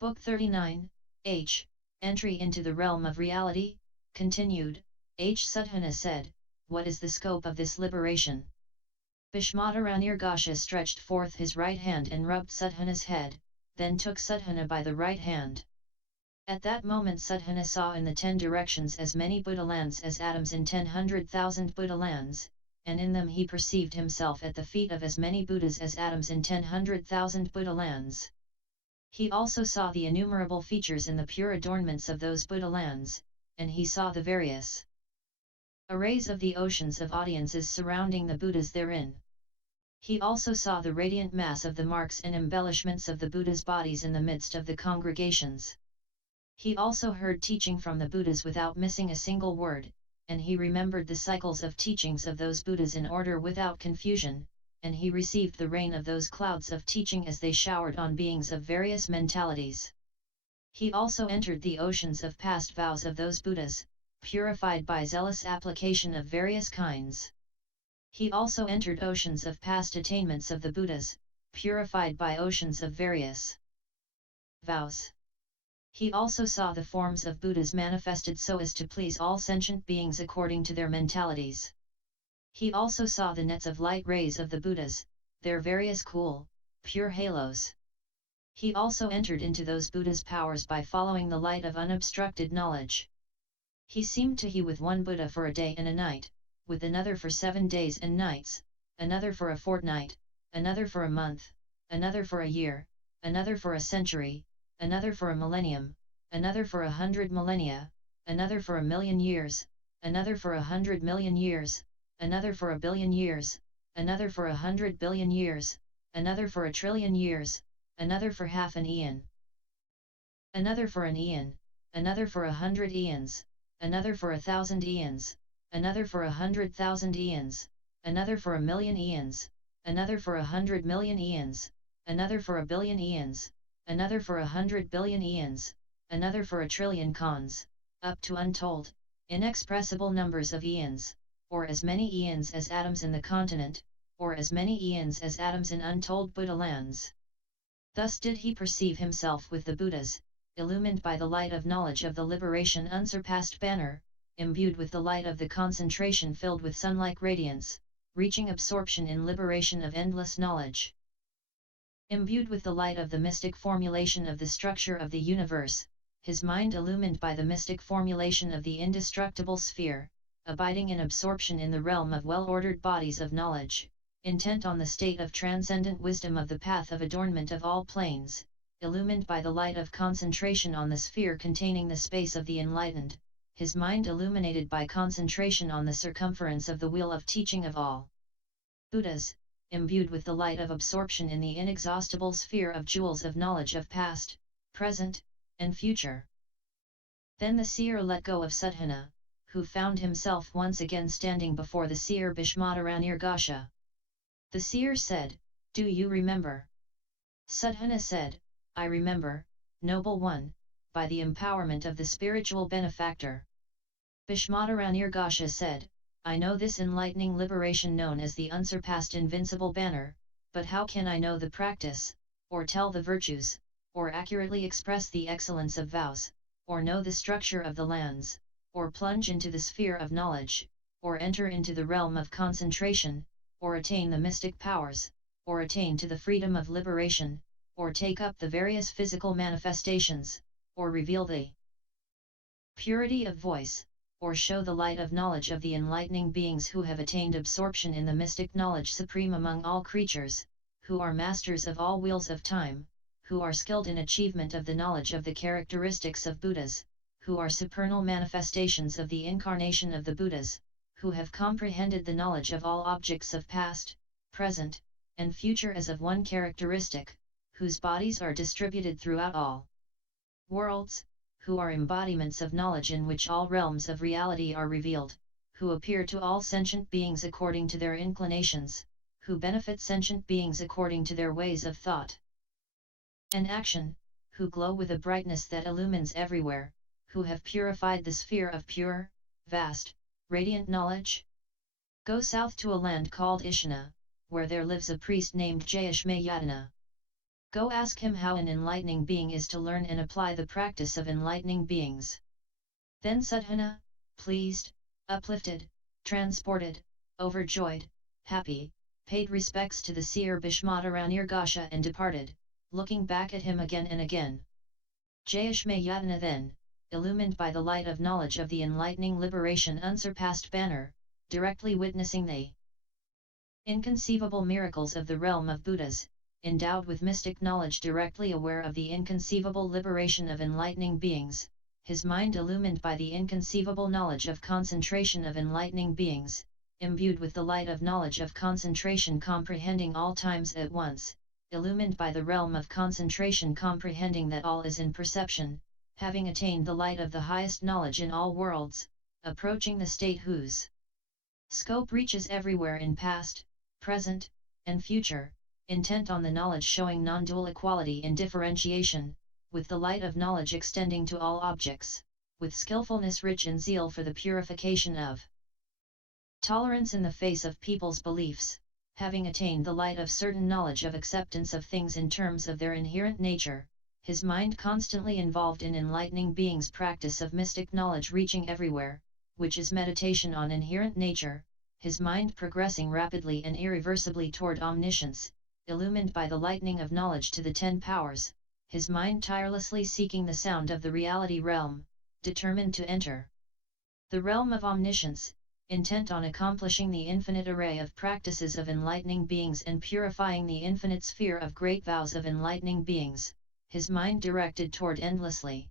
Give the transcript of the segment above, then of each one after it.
Book 39, H. Entry into the Realm of Reality, continued. H. Sadhana said, what is the scope of this liberation? Bhishmadevanirgasha stretched forth his right hand and rubbed Sadhana's head, then took Sadhana by the right hand. At that moment Sadhana saw in the 10 directions as many Buddha lands as atoms in 10,100,000 Buddha lands, and in them he perceived himself at the feet of as many Buddhas as atoms in 10,100,000 Buddha lands. He also saw the innumerable features in the pure adornments of those Buddha lands, and he saw the various arrays of the oceans of audiences surrounding the Buddhas therein. He also saw the radiant mass of the marks and embellishments of the Buddhas' bodies in the midst of the congregations. He also heard teaching from the Buddhas without missing a single word, and he remembered the cycles of teachings of those Buddhas in order without confusion, and he received the rain of those clouds of teaching as they showered on beings of various mentalities. He also entered the oceans of past vows of those Buddhas, purified by zealous application of various kinds. He also entered oceans of past attainments of the Buddhas, purified by oceans of various vows. He also saw the forms of Buddhas manifested so as to please all sentient beings according to their mentalities. He also saw the nets of light rays of the Buddhas, their various cool, pure halos. He also entered into those Buddhas' powers by following the light of unobstructed knowledge. He seemed to he with one Buddha for a day and a night, with another for 7 days and nights, another for a fortnight, another for a month, another for a year, another for a century, another for a millennium, another for 100 millennia, another for 1,000,000 years, another for 100 million years, another for 1 billion years, another for 100 billion years, another for 1 trillion years, another for half an eon, another for an eon, another for 100 eons, another for 1,000 eons, another for 100,000 eons, another for 1,000,000 eons, another for 100 million eons, another for 1 billion eons, another for 100 billion eons, another for 1 trillion cons, up to untold, inexpressible numbers of eons, or as many eons as atoms in the continent, or as many eons as atoms in untold Buddha lands. Thus did he perceive himself with the Buddhas, illumined by the light of knowledge of the liberation unsurpassed banner, imbued with the light of the concentration filled with sun-like radiance, reaching absorption in liberation of endless knowledge. Imbued with the light of the mystic formulation of the structure of the universe, his mind illumined by the mystic formulation of the indestructible sphere, abiding in absorption in the realm of well-ordered bodies of knowledge, intent on the state of transcendent wisdom of the path of adornment of all planes, illumined by the light of concentration on the sphere containing the space of the enlightened, his mind illuminated by concentration on the circumference of the wheel of teaching of all Buddhas, imbued with the light of absorption in the inexhaustible sphere of jewels of knowledge of past, present, and future. Then the seer let go of Sadhana, who found himself once again standing before the seer Bhishmadevanirgasha. The seer said, "Do you remember?" Sadhana said, "I remember, noble one, by the empowerment of the spiritual benefactor." Bhishmadevanirgasha said, "I know this enlightening liberation known as the unsurpassed invincible banner, but how can I know the practice, or tell the virtues, or accurately express the excellence of vows, or know the structure of the lands, or plunge into the sphere of knowledge, or enter into the realm of concentration, or attain the mystic powers, or attain to the freedom of liberation, or take up the various physical manifestations, or reveal the purity of voice, or show the light of knowledge of the enlightening beings who have attained absorption in the mystic knowledge supreme among all creatures, who are masters of all wheels of time, who are skilled in achievement of the knowledge of the characteristics of Buddhas, who are supernal manifestations of the incarnation of the Buddhas, who have comprehended the knowledge of all objects of past, present, and future as of one characteristic, whose bodies are distributed throughout all worlds, who are embodiments of knowledge in which all realms of reality are revealed, who appear to all sentient beings according to their inclinations, who benefit sentient beings according to their ways of thought and action, who glow with a brightness that illumines everywhere, who have purified the sphere of pure, vast, radiant knowledge. Go south to a land called Ishana, where there lives a priest named Jayashmayadana. Go ask him how an enlightening being is to learn and apply the practice of enlightening beings. Then Sadhana, pleased, uplifted, transported, overjoyed, happy, paid respects to the seer Bhishmadevanirgasha and departed, looking back at him again and again. Jayashmayatana then, illumined by the light of knowledge of the enlightening liberation unsurpassed banner, directly witnessing the inconceivable miracles of the realm of Buddhas, endowed with mystic knowledge directly aware of the inconceivable liberation of enlightening beings, his mind illumined by the inconceivable knowledge of concentration of enlightening beings, imbued with the light of knowledge of concentration comprehending all times at once, illumined by the realm of concentration comprehending that all is in perception, having attained the light of the highest knowledge in all worlds, approaching the state whose scope reaches everywhere in past, present, and future, intent on the knowledge showing non-dual equality in differentiation, with the light of knowledge extending to all objects, with skillfulness rich in zeal for the purification of tolerance in the face of people's beliefs, having attained the light of certain knowledge of acceptance of things in terms of their inherent nature, his mind constantly involved in enlightening beings' practice of mystic knowledge reaching everywhere, which is meditation on inherent nature, his mind progressing rapidly and irreversibly toward omniscience, illumined by the lightning of knowledge to the 10 powers, his mind tirelessly seeking the sound of the reality realm, determined to enter the realm of omniscience, intent on accomplishing the infinite array of practices of enlightening beings and purifying the infinite sphere of great vows of enlightening beings, his mind directed toward endlessly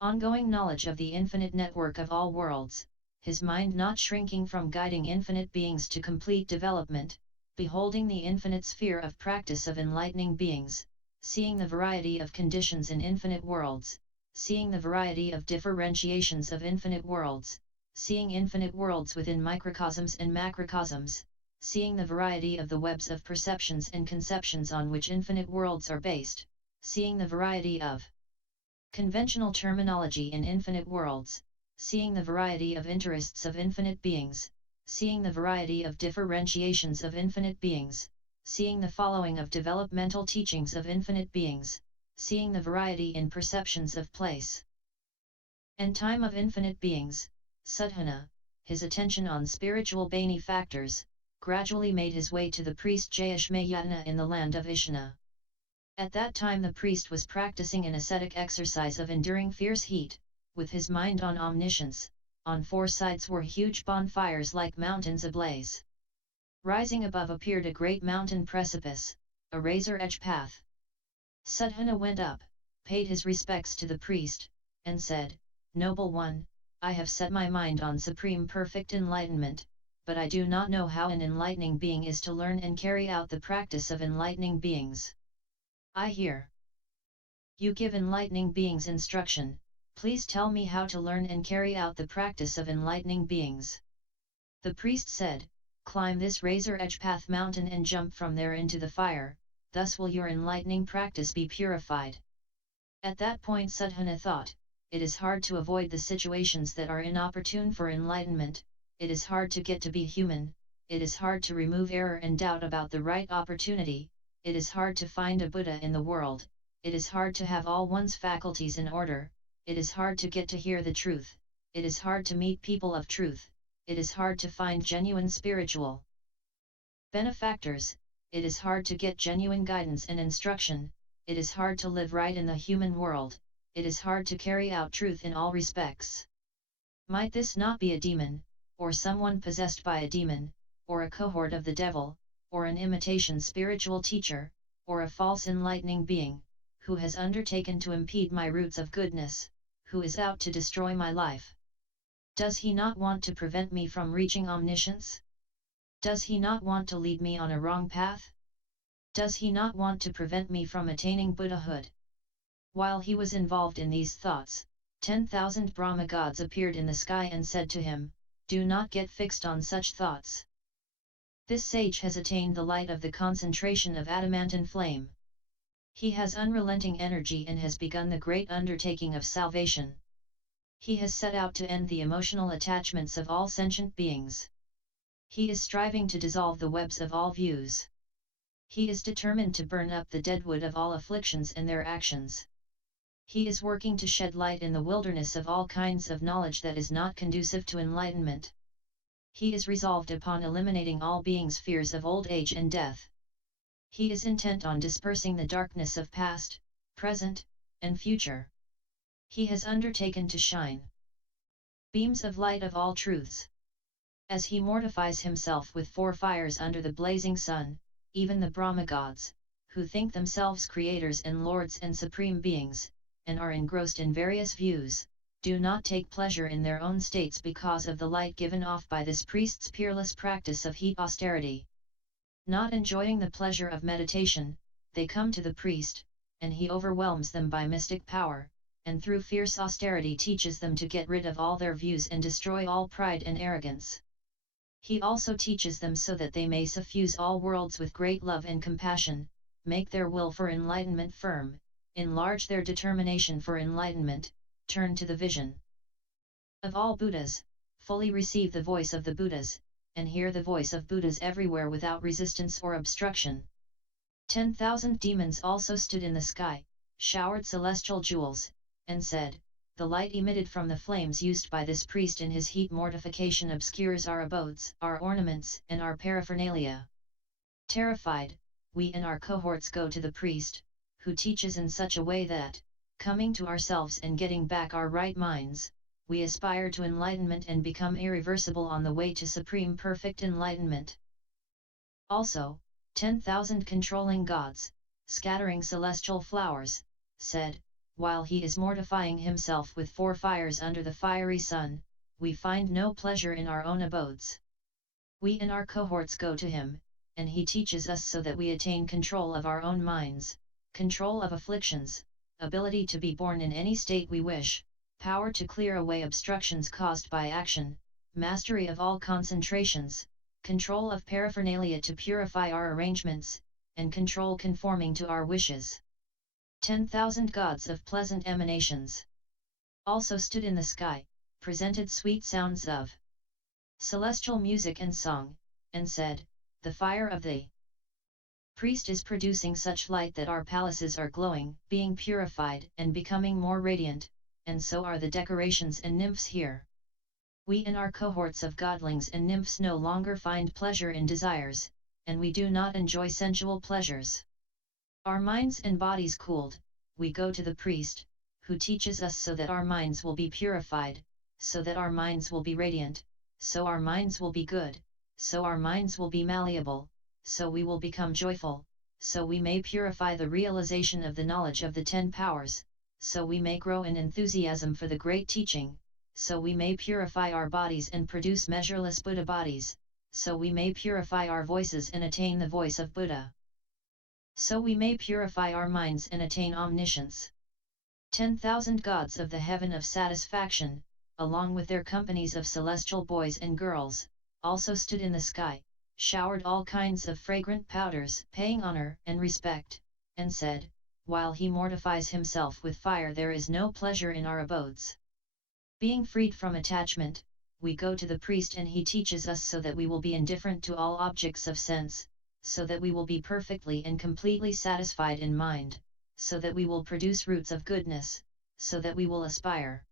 ongoing knowledge of the infinite network of all worlds, his mind not shrinking from guiding infinite beings to complete development, beholding the infinite sphere of practice of enlightening beings, seeing the variety of conditions in infinite worlds, seeing the variety of differentiations of infinite worlds, seeing infinite worlds within microcosms and macrocosms, seeing the variety of the webs of perceptions and conceptions on which infinite worlds are based, seeing the variety of conventional terminology in infinite worlds, seeing the variety of interests of infinite beings, seeing the variety of differentiations of infinite beings, seeing the following of developmental teachings of infinite beings, seeing the variety in perceptions of place and time of infinite beings, Sadhana, his attention on spiritual benefactors, gradually made his way to the priest Jayashmayatana in the land of Ishana. At that time the priest was practicing an ascetic exercise of enduring fierce heat, with his mind on omniscience. On 4 sides were huge bonfires like mountains ablaze. Rising above appeared a great mountain precipice, a razor-edge path. Sadhana went up, paid his respects to the priest, and said, "Noble one, I have set my mind on supreme perfect enlightenment, but I do not know how an enlightening being is to learn and carry out the practice of enlightening beings. I hear you give enlightening beings instruction, please tell me how to learn and carry out the practice of enlightening beings." The priest said, "Climb this razor-edge path mountain and jump from there into the fire, thus will your enlightening practice be purified." At that point Sadhana thought, it is hard to avoid the situations that are inopportune for enlightenment, it is hard to get to be human, it is hard to remove error and doubt about the right opportunity, it is hard to find a Buddha in the world, it is hard to have all one's faculties in order, it is hard to get to hear the truth, it is hard to meet people of truth, it is hard to find genuine spiritual benefactors, it is hard to get genuine guidance and instruction, it is hard to live right in the human world, it is hard to carry out truth in all respects. Might this not be a demon, or someone possessed by a demon, or a cohort of the devil, or an imitation spiritual teacher, or a false enlightening being, who has undertaken to impede my roots of goodness, who is out to destroy my life? Does he not want to prevent me from reaching omniscience? Does he not want to lead me on a wrong path? Does he not want to prevent me from attaining Buddhahood? While he was involved in these thoughts, 10,000 Brahma gods appeared in the sky and said to him, "Do not get fixed on such thoughts. This sage has attained the light of the concentration of adamantine flame. He has unrelenting energy and has begun the great undertaking of salvation. He has set out to end the emotional attachments of all sentient beings. He is striving to dissolve the webs of all views. He is determined to burn up the deadwood of all afflictions and their actions. He is working to shed light in the wilderness of all kinds of knowledge that is not conducive to enlightenment. He is resolved upon eliminating all beings' fears of old age and death. He is intent on dispersing the darkness of past, present, and future. He has undertaken to shine beams of light of all truths. As he mortifies himself with 4 fires under the blazing sun, even the Brahma gods, who think themselves creators and lords and supreme beings, and are engrossed in various views, do not take pleasure in their own states because of the light given off by this priest's peerless practice of heat austerity. Not enjoying the pleasure of meditation, they come to the priest, and he overwhelms them by mystic power, and through fierce austerity teaches them to get rid of all their views and destroy all pride and arrogance. He also teaches them so that they may suffuse all worlds with great love and compassion, make their will for enlightenment firm, enlarge their determination for enlightenment, turn to the vision of all Buddhas, fully receive the voice of the Buddhas, and hear the voice of Buddhas everywhere without resistance or obstruction. 10,000 demons also stood in the sky, showered celestial jewels, and said, "The light emitted from the flames used by this priest in his heat mortification obscures our abodes, our ornaments, and our paraphernalia." Terrified, we and our cohorts go to the priest, who teaches in such a way that, coming to ourselves and getting back our right minds, we aspire to enlightenment and become irreversible on the way to supreme perfect enlightenment. Also, 10,000 controlling gods, scattering celestial flowers, said, "While he is mortifying himself with 4 fires under the fiery sun, we find no pleasure in our own abodes. We and our cohorts go to him, and he teaches us so that we attain control of our own minds, control of afflictions, ability to be born in any state we wish, power to clear away obstructions caused by action, mastery of all concentrations, control of paraphernalia to purify our arrangements, and control conforming to our wishes." 10,000 gods of pleasant emanations also stood in the sky, presented sweet sounds of celestial music and song, and said, "The fire of the priest is producing such light that our palaces are glowing, being purified and becoming more radiant, and so are the decorations and nymphs here. We and our cohorts of godlings and nymphs no longer find pleasure in desires, and we do not enjoy sensual pleasures. Our minds and bodies cooled, we go to the priest, who teaches us so that our minds will be purified, so that our minds will be radiant, so our minds will be good, so our minds will be malleable, so we will become joyful, so we may purify the realization of the knowledge of the 10 powers, so we may grow in enthusiasm for the great teaching, so we may purify our bodies and produce measureless Buddha bodies, so we may purify our voices and attain the voice of Buddha. So we may purify our minds and attain omniscience." 10,000 gods of the heaven of satisfaction, along with their companies of celestial boys and girls, also stood in the sky, showered all kinds of fragrant powders, paying honor and respect, and said, "While he mortifies himself with fire there is no pleasure in our abodes. Being freed from attachment, we go to the priest and he teaches us so that we will be indifferent to all objects of sense, so that we will be perfectly and completely satisfied in mind, so that we will produce roots of goodness, so that we will aspire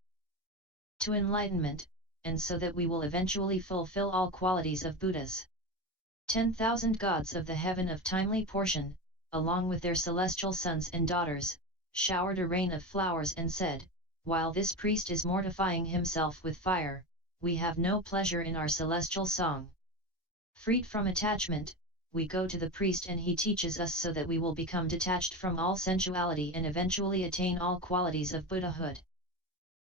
to enlightenment, and so that we will eventually fulfill all qualities of Buddhas." 10,000 gods of the heaven of timely portion, along with their celestial sons and daughters, showered a rain of flowers and said, "While this priest is mortifying himself with fire, we have no pleasure in our celestial song. Freed from attachment, we go to the priest and he teaches us so that we will become detached from all sensuality and eventually attain all qualities of Buddhahood."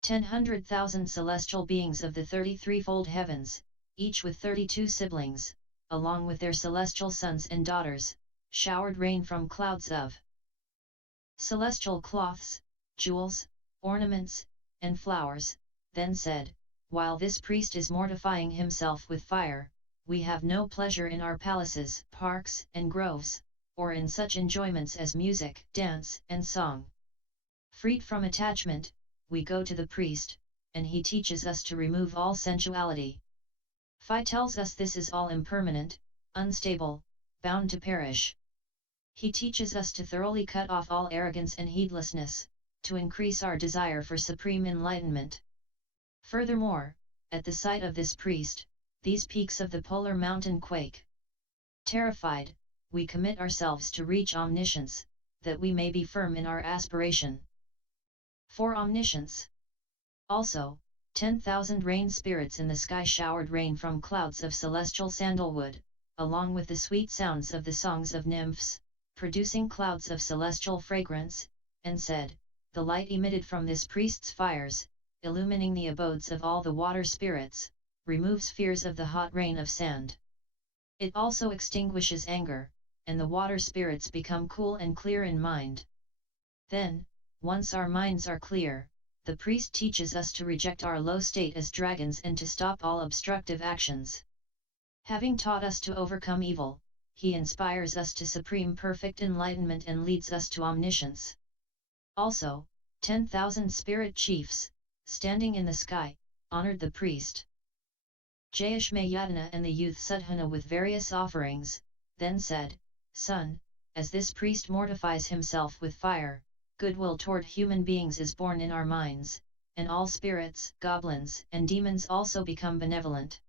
10,000 celestial beings of the 33-fold heavens, each with 32 siblings, along with their celestial sons and daughters, showered rain from clouds of celestial cloths, jewels, ornaments, and flowers, then said, "While this priest is mortifying himself with fire, we have no pleasure in our palaces, parks, and groves, or in such enjoyments as music, dance, and song. Freed from attachment, we go to the priest, and he teaches us to remove all sensuality. Phi tells us this is all impermanent, unstable, bound to perish. He teaches us to thoroughly cut off all arrogance and heedlessness, to increase our desire for supreme enlightenment. Furthermore, at the sight of this priest, these peaks of the polar mountain quake. Terrified, we commit ourselves to reach omniscience, that we may be firm in our aspiration. For omniscience. Also, 10,000 rain spirits in the sky showered rain from clouds of celestial sandalwood, along with the sweet sounds of the songs of nymphs, producing clouds of celestial fragrance, and said, the light emitted from this priest's fires, illumining the abodes of all the water spirits, removes fears of the hot rain of sand. It also extinguishes anger, and the water spirits become cool and clear in mind. Then, once our minds are clear, the priest teaches us to reject our low state as dragons and to stop all obstructive actions. Having taught us to overcome evil, he inspires us to supreme perfect enlightenment and leads us to omniscience. Also, 10,000 spirit chiefs, standing in the sky, honored the priest. Jayashmayadana and the youth Sadhana with various offerings, then said, Son, as this priest mortifies himself with fire, goodwill toward human beings is born in our minds, and all spirits, goblins, and demons also become benevolent.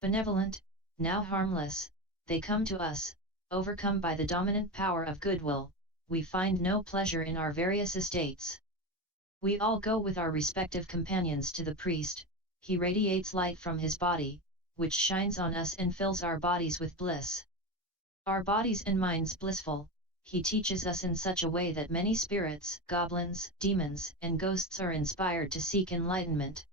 Benevolent, now harmless, they come to us, overcome by the dominant power of goodwill, we find no pleasure in our various estates. We all go with our respective companions to the priest, he radiates light from his body, which shines on us and fills our bodies with bliss. Our bodies and minds blissful, he teaches us in such a way that many spirits, goblins, demons, and ghosts are inspired to seek enlightenment.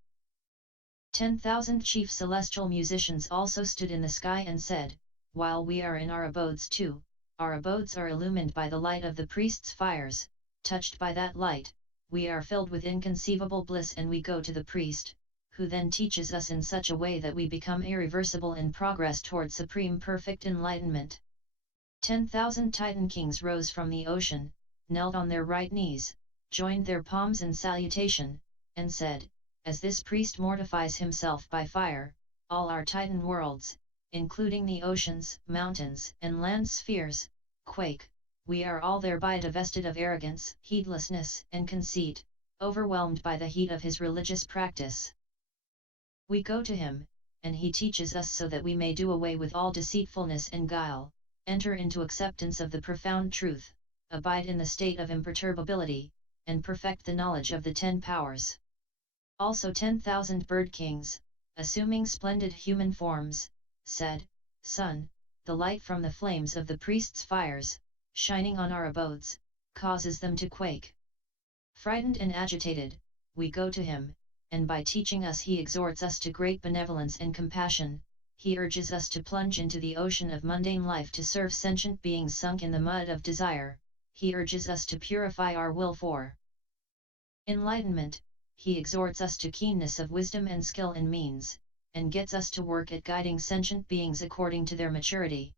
10,000 chief celestial musicians also stood in the sky and said, while we are in our abodes too, our abodes are illumined by the light of the priest's fires, touched by that light, we are filled with inconceivable bliss and we go to the priest, who then teaches us in such a way that we become irreversible in progress toward supreme perfect enlightenment. 10,000 Titan kings rose from the ocean, knelt on their right knees, joined their palms in salutation, and said, as this priest mortifies himself by fire, all our Titan worlds, including the oceans, mountains, and land spheres, quake, we are all thereby divested of arrogance, heedlessness, and conceit, overwhelmed by the heat of his religious practice. We go to him, and he teaches us so that we may do away with all deceitfulness and guile, enter into acceptance of the profound truth, abide in the state of imperturbability, and perfect the knowledge of the 10 powers. Also 10,000 bird kings, assuming splendid human forms, said, Son, the light from the flames of the priest's fires, shining on our abodes, causes them to quake. Frightened and agitated, we go to him, and by teaching us he exhorts us to great benevolence and compassion, he urges us to plunge into the ocean of mundane life to serve sentient beings sunk in the mud of desire, he urges us to purify our will for enlightenment, he exhorts us to keenness of wisdom and skill in means, and gets us to work at guiding sentient beings according to their maturity.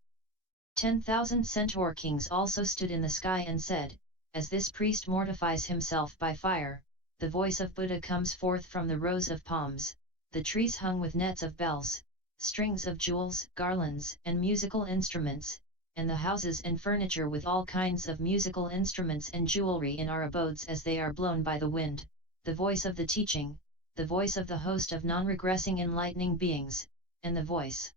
10,000 centaur kings also stood in the sky and said, as this priest mortifies himself by fire, the voice of Buddha comes forth from the rows of palms, the trees hung with nets of bells, strings of jewels, garlands, and musical instruments, and the houses and furniture with all kinds of musical instruments and jewelry in our abodes as they are blown by the wind, the voice of the teaching, the voice of the host of non-regressing enlightening beings, and the voice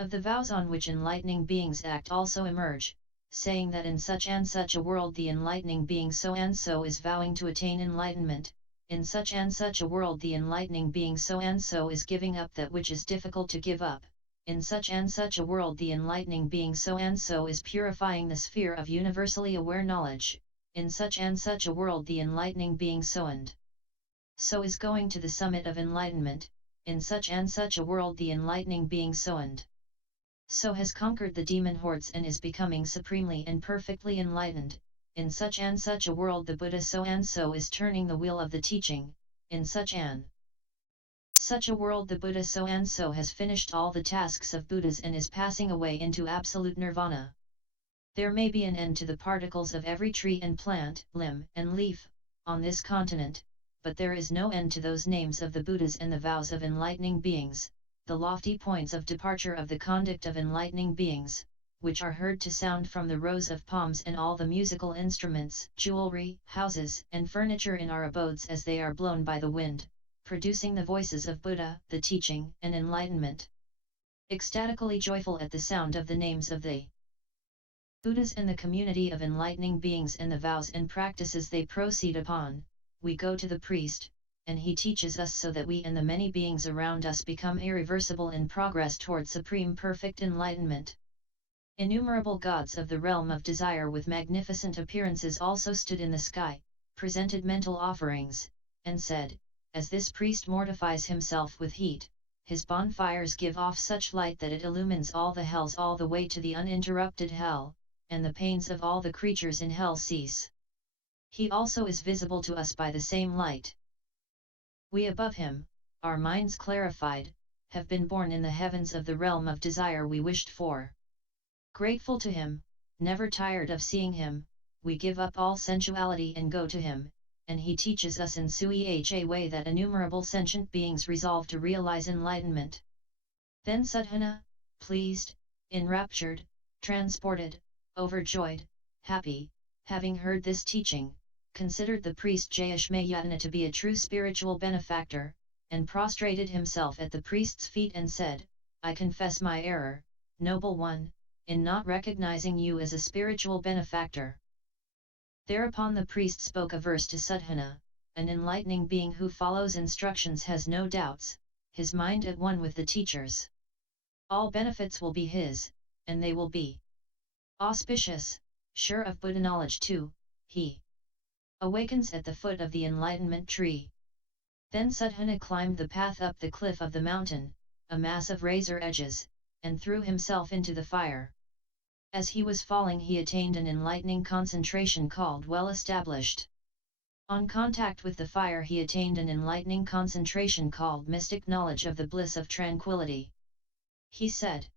of the vows on which enlightening beings act also emerge, saying that in such and such a world the enlightening being so and so is vowing to attain enlightenment, in such and such a world the enlightening being so and so is giving up that which is difficult to give up, in such and such a world the enlightening being so and so is purifying the sphere of universally aware knowledge, in such and such a world the enlightening being so and so is going to the summit of enlightenment, in such and such a world the enlightening being so and so has conquered the demon hordes and is becoming supremely and perfectly enlightened, in such and such a world the Buddha so and so is turning the wheel of the teaching, in such a world the Buddha so and so has finished all the tasks of Buddhas and is passing away into absolute nirvana. There may be an end to the particles of every tree and plant, limb and leaf, on this continent, but there is no end to those names of the Buddhas and the vows of enlightening beings, the lofty points of departure of the conduct of enlightening beings, which are heard to sound from the rows of palms and all the musical instruments, jewelry, houses, and furniture in our abodes as they are blown by the wind, producing the voices of Buddha, the teaching, and enlightenment. Ecstatically joyful at the sound of the names of the Buddhas and the community of enlightening beings and the vows and practices they proceed upon, we go to the priest, and he teaches us so that we and the many beings around us become irreversible in progress toward supreme perfect enlightenment. Innumerable gods of the realm of desire with magnificent appearances also stood in the sky, presented mental offerings, and said, as this priest mortifies himself with heat, his bonfires give off such light that it illumines all the hells all the way to the uninterrupted hell, and the pains of all the creatures in hell cease. He also is visible to us by the same light. We above him, our minds clarified, have been born in the heavens of the realm of desire we wished for. Grateful to him, never tired of seeing him, we give up all sensuality and go to him, and he teaches us in such way that innumerable sentient beings resolve to realize enlightenment. Then Sadhana, pleased, enraptured, transported, overjoyed, happy, having heard this teaching, considered the priest Jayashmayatana to be a true spiritual benefactor, and prostrated himself at the priest's feet and said, I confess my error, noble one, in not recognizing you as a spiritual benefactor. Thereupon the priest spoke a verse to Sadhana, an enlightening being who follows instructions has no doubts, his mind at one with the teachers. All benefits will be his, and they will be auspicious, sure of Buddha knowledge too, he awakens at the foot of the enlightenment tree. Then Sadhana climbed the path up the cliff of the mountain, a mass of razor edges, and threw himself into the fire. As he was falling he attained an enlightening concentration called well-established. On contact with the fire he attained an enlightening concentration called mystic knowledge of the bliss of tranquility. He said,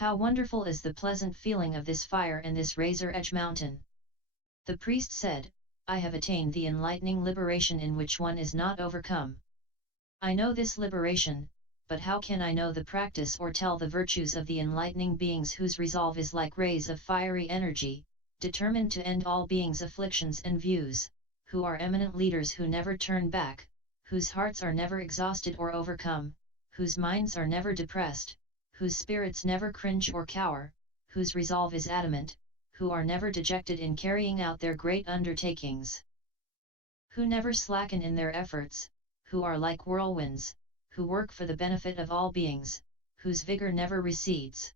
how wonderful is the pleasant feeling of this fire and this razor-edge mountain. The priest said, I have attained the enlightening liberation in which one is not overcome. I know this liberation, but how can I know the practice or tell the virtues of the enlightening beings whose resolve is like rays of fiery energy, determined to end all beings' afflictions and views, who are eminent leaders who never turn back, whose hearts are never exhausted or overcome, whose minds are never depressed, whose spirits never cringe or cower, whose resolve is adamant, who are never dejected in carrying out their great undertakings, who never slacken in their efforts, who are like whirlwinds, who work for the benefit of all beings, whose vigor never recedes.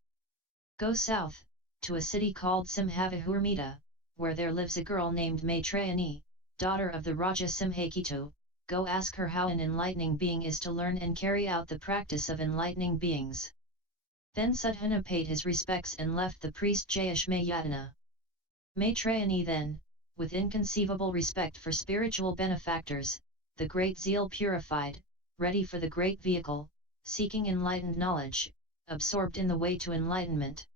Go south, to a city called Simhavahurmita, where there lives a girl named Maitrayani, daughter of the Raja Simhaketu. Go ask her how an enlightening being is to learn and carry out the practice of enlightening beings. Then Sadhana paid his respects and left the priest Jayashmayatana. Maitrayani then, with inconceivable respect for spiritual benefactors, the great zeal purified, ready for the great vehicle, seeking enlightened knowledge, absorbed in the way to enlightenment.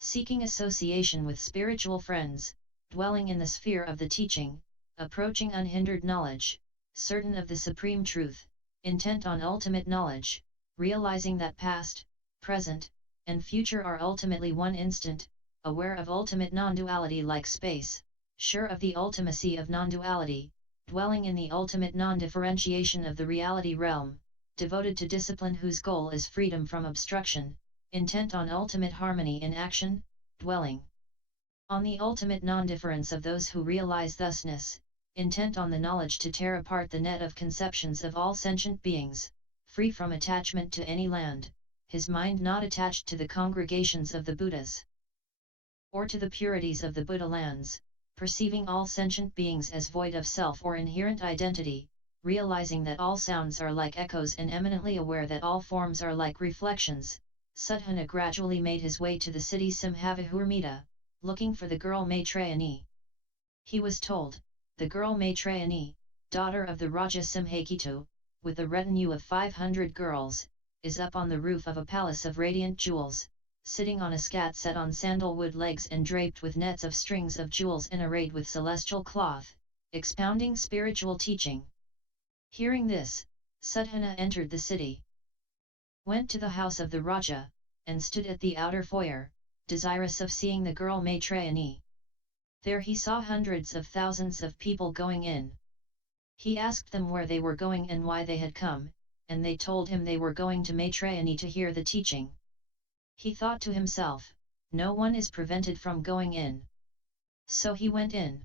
Seeking association with spiritual friends, dwelling in the sphere of the teaching, approaching unhindered knowledge, certain of the supreme truth, intent on ultimate knowledge, realizing that past, present, and future are ultimately one instant, aware of ultimate non-duality like space, sure of the ultimacy of non-duality, dwelling in the ultimate non-differentiation of the reality realm, devoted to discipline whose goal is freedom from obstruction, intent on ultimate harmony in action, dwelling on the ultimate non-difference of those who realize thusness, intent on the knowledge to tear apart the net of conceptions of all sentient beings, free from attachment to any land, his mind not attached to the congregations of the Buddhas, or to the purities of the Buddha lands, perceiving all sentient beings as void of self or inherent identity, realizing that all sounds are like echoes and eminently aware that all forms are like reflections. Sadhana gradually made his way to the city Simhavahurmita, looking for the girl Maitrayani. He was told, the girl Maitrayani, daughter of the Raja Simhaketu, with a retinue of 500 girls, is up on the roof of a palace of radiant jewels, sitting on a scat set on sandalwood legs and draped with nets of strings of jewels and arrayed with celestial cloth, expounding spiritual teaching. Hearing this, Sadhana entered the city, went to the house of the Raja, and stood at the outer foyer, desirous of seeing the girl Maitrayani. There he saw hundreds of thousands of people going in. He asked them where they were going and why they had come, and they told him they were going to Maitrayani to hear the teaching. He thought to himself, no one is prevented from going in. So he went in.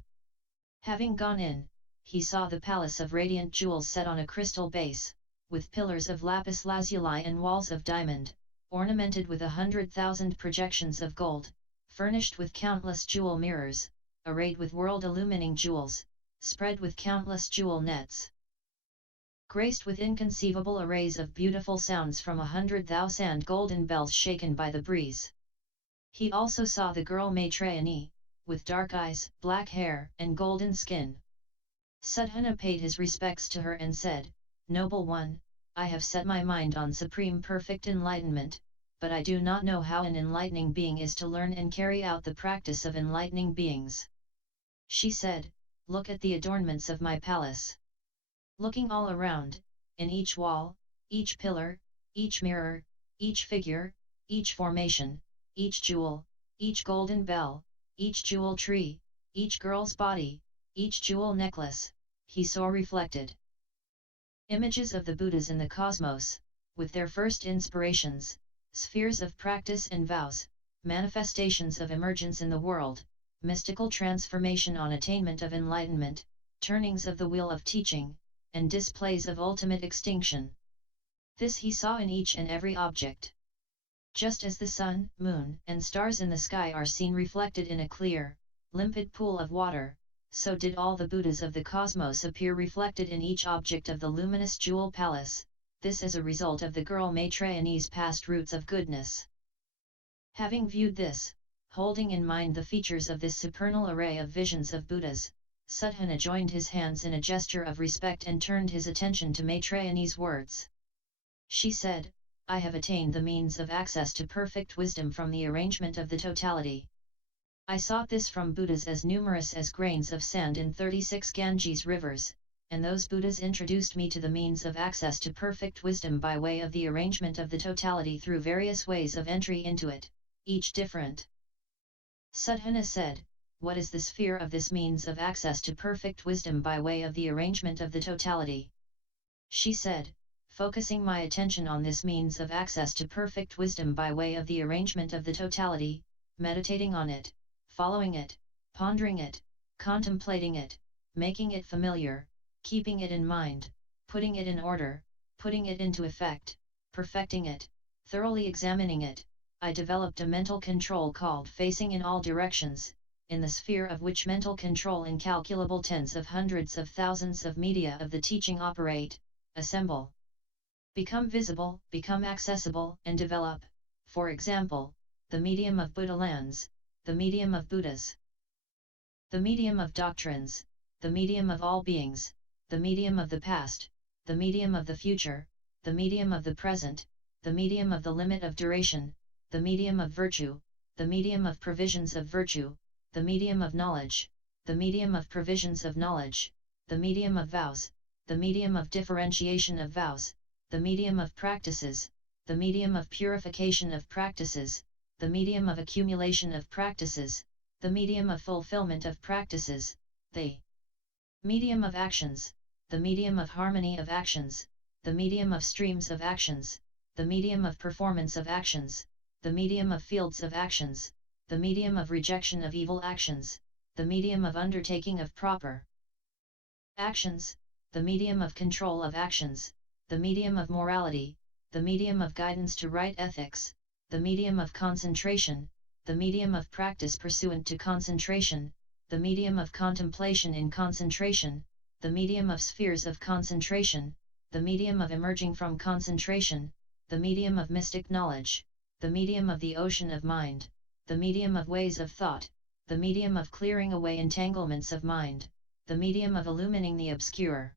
Having gone in, he saw the palace of radiant jewels set on a crystal base, with pillars of lapis lazuli and walls of diamond, ornamented with 100,000 projections of gold, furnished with countless jewel mirrors, arrayed with world-illumining jewels, spread with countless jewel nets, graced with inconceivable arrays of beautiful sounds from 100,000 golden bells shaken by the breeze. He also saw the girl Maitrayani, with dark eyes, black hair, and golden skin. Sadhana paid his respects to her and said, "Noble one, I have set my mind on supreme perfect enlightenment, but I do not know how an enlightening being is to learn and carry out the practice of enlightening beings." She said, "Look at the adornments of my palace." Looking all around, in each wall, each pillar, each mirror, each figure, each formation, each jewel, each golden bell, each jewel tree, each girl's body, each jewel necklace, he saw reflected images of the Buddhas in the cosmos, with their first inspirations, spheres of practice and vows, manifestations of emergence in the world, mystical transformation on attainment of enlightenment, turnings of the wheel of teaching, and displays of ultimate extinction. This he saw in each and every object. Just as the sun, moon, and stars in the sky are seen reflected in a clear, limpid pool of water, so did all the Buddhas of the cosmos appear reflected in each object of the luminous jewel palace, this as a result of the girl Maitrayani's past roots of goodness. Having viewed this, holding in mind the features of this supernal array of visions of Buddhas, Sadhana joined his hands in a gesture of respect and turned his attention to Maitrayani's words. She said, "I have attained the means of access to perfect wisdom from the arrangement of the totality. I sought this from Buddhas as numerous as grains of sand in 36 Ganges rivers, and those Buddhas introduced me to the means of access to perfect wisdom by way of the arrangement of the totality through various ways of entry into it, each different." Sadhana said, "What is the sphere of this means of access to perfect wisdom by way of the arrangement of the totality?" She said, "Focusing my attention on this means of access to perfect wisdom by way of the arrangement of the totality, meditating on it, following it, pondering it, contemplating it, making it familiar, keeping it in mind, putting it in order, putting it into effect, perfecting it, thoroughly examining it, I developed a mental control called facing in all directions, in the sphere of which mental control incalculable tens of hundreds of thousands of media of the teaching operate, assemble, become visible, become accessible, and develop, for example, the medium of Buddha lands, the medium of Buddhas, the medium of doctrines, the medium of all beings, the medium of the past, the medium of the future, the medium of the present, the medium of the limit of duration, the medium of virtue, the medium of provisions of virtue, the medium of knowledge, the medium of provisions of knowledge, the medium of vows, the medium of differentiation of vows, the medium of practices, the medium of purification of practices, the medium of accumulation of practices, the medium of fulfillment of practices, the medium of actions, the medium of harmony of actions, the medium of streams of actions, the medium of performance of actions, the medium of fields of actions, the medium of rejection of evil actions, the medium of undertaking of proper actions, the medium of control of actions, the medium of morality, the medium of guidance to right ethics, the medium of concentration, the medium of practice pursuant to concentration, the medium of contemplation in concentration, the medium of spheres of concentration, the medium of emerging from concentration, the medium of mystic knowledge, the medium of the ocean of mind, the medium of ways of thought, the medium of clearing away entanglements of mind, the medium of illumining the obscure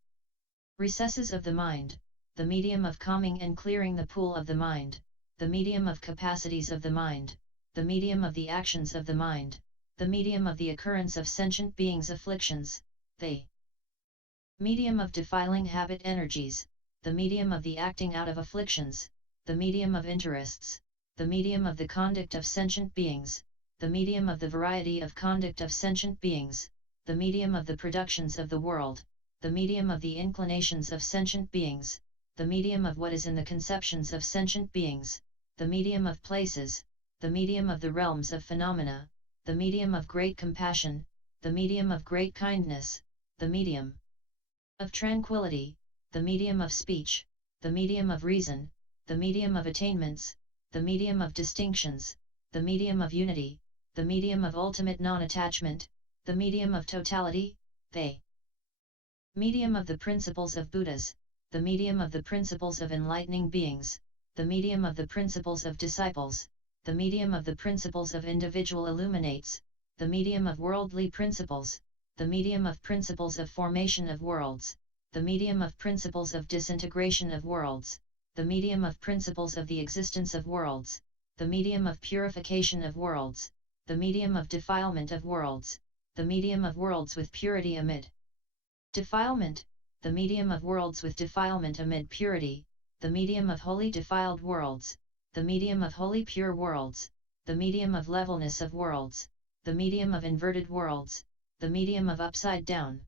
recesses of the mind, the medium of calming and clearing the pool of the mind, the medium of capacities of the mind, the medium of the actions of the mind, the medium of the occurrence of sentient beings' afflictions, the medium of defiling habit energies, the medium of the acting out of afflictions, the medium of interests, the medium of the conduct of sentient beings, the medium of the variety of conduct of sentient beings, the medium of the productions of the world, the medium of the inclinations of sentient beings, the medium of what is in the conceptions of sentient beings, the medium of places, the medium of the realms of phenomena, the medium of great compassion, the medium of great kindness, the medium of tranquility, the medium of speech, the medium of reason, the medium of attainments, the medium of distinctions, the medium of unity, the medium of ultimate non-attachment, the medium of totality, the medium of the principles of Buddhas, the medium of the principles of enlightening beings, the medium of the principles of disciples, the medium of the principles of individual illuminates, the medium of worldly principles, the medium of principles of formation of worlds, the medium of principles of disintegration of worlds, the medium of principles of the existence of worlds, the medium of purification of worlds, the medium of defilement of worlds, the medium of worlds with purity amid defilement, the medium of worlds with defilement amid purity, the medium of wholly defiled worlds, the medium of wholly pure worlds, the medium of levelness of worlds, the medium of inverted worlds, the medium of upside down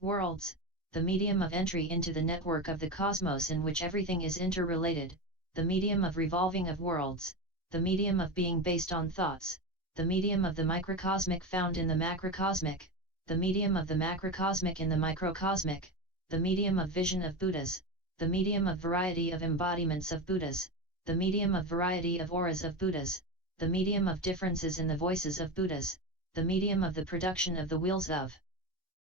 worlds, the medium of entry into the network of the cosmos in which everything is interrelated, the medium of revolving of worlds, the medium of being based on thoughts, the medium of the microcosmic found in the macrocosmic, the medium of the macrocosmic in the microcosmic, the medium of vision of Buddhas, the medium of variety of embodiments of Buddhas, the medium of variety of auras of Buddhas, the medium of differences in the voices of Buddhas, the medium of the production of the wheels of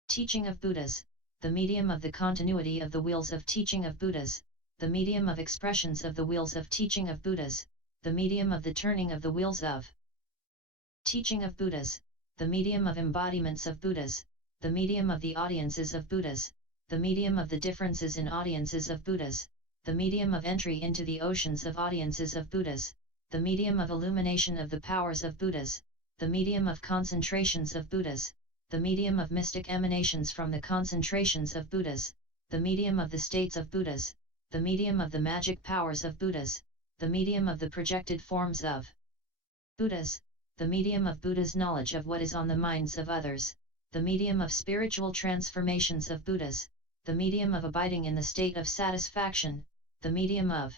teaching of Buddhas, the medium of the continuity of the wheels of teaching of Buddhas, the medium of expressions of the wheels of teaching of Buddhas, the medium of the turning of the wheels of teaching of Buddhas, the medium of embodiments of Buddhas, the medium of the audiences of Buddhas, the medium of the differences in audiences of Buddhas, the medium of entry into the oceans of audiences of Buddhas, the medium of illumination of the powers of Buddhas, the medium of concentrations of Buddhas, the medium of mystic emanations from the concentrations of Buddhas, the medium of the states of Buddhas, the medium of the magic powers of Buddhas, the medium of the projected forms of Buddhas, the medium of Buddha's knowledge of what is on the minds of others, the medium of spiritual transformations of Buddhas, the medium of abiding in the state of satisfaction, the medium of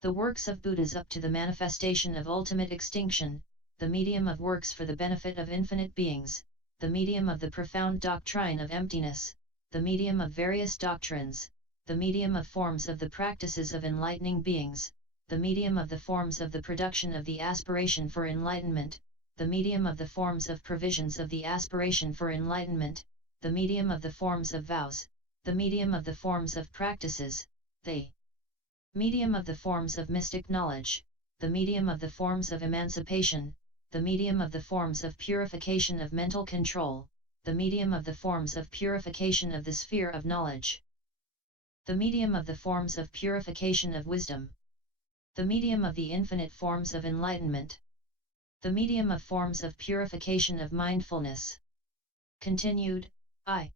the works of Buddhas up to the manifestation of ultimate extinction, the medium of works for the benefit of infinite beings, the medium of the profound doctrine of emptiness, the medium of various doctrines, the medium of forms of the practices of enlightening beings, the medium of the forms of the production of the aspiration for enlightenment, the medium of the forms of provisions of the aspiration for enlightenment, the medium of the forms of vows, the medium of the forms of practices, the medium of the forms of mystic knowledge, the medium of the forms of emancipation, the medium of the forms of purification of mental control, the medium of the forms of purification of the sphere of knowledge, the medium of the forms of purification of wisdom, the medium of the infinite forms of enlightenment, the medium of forms of purification of mindfulness. Continued, I.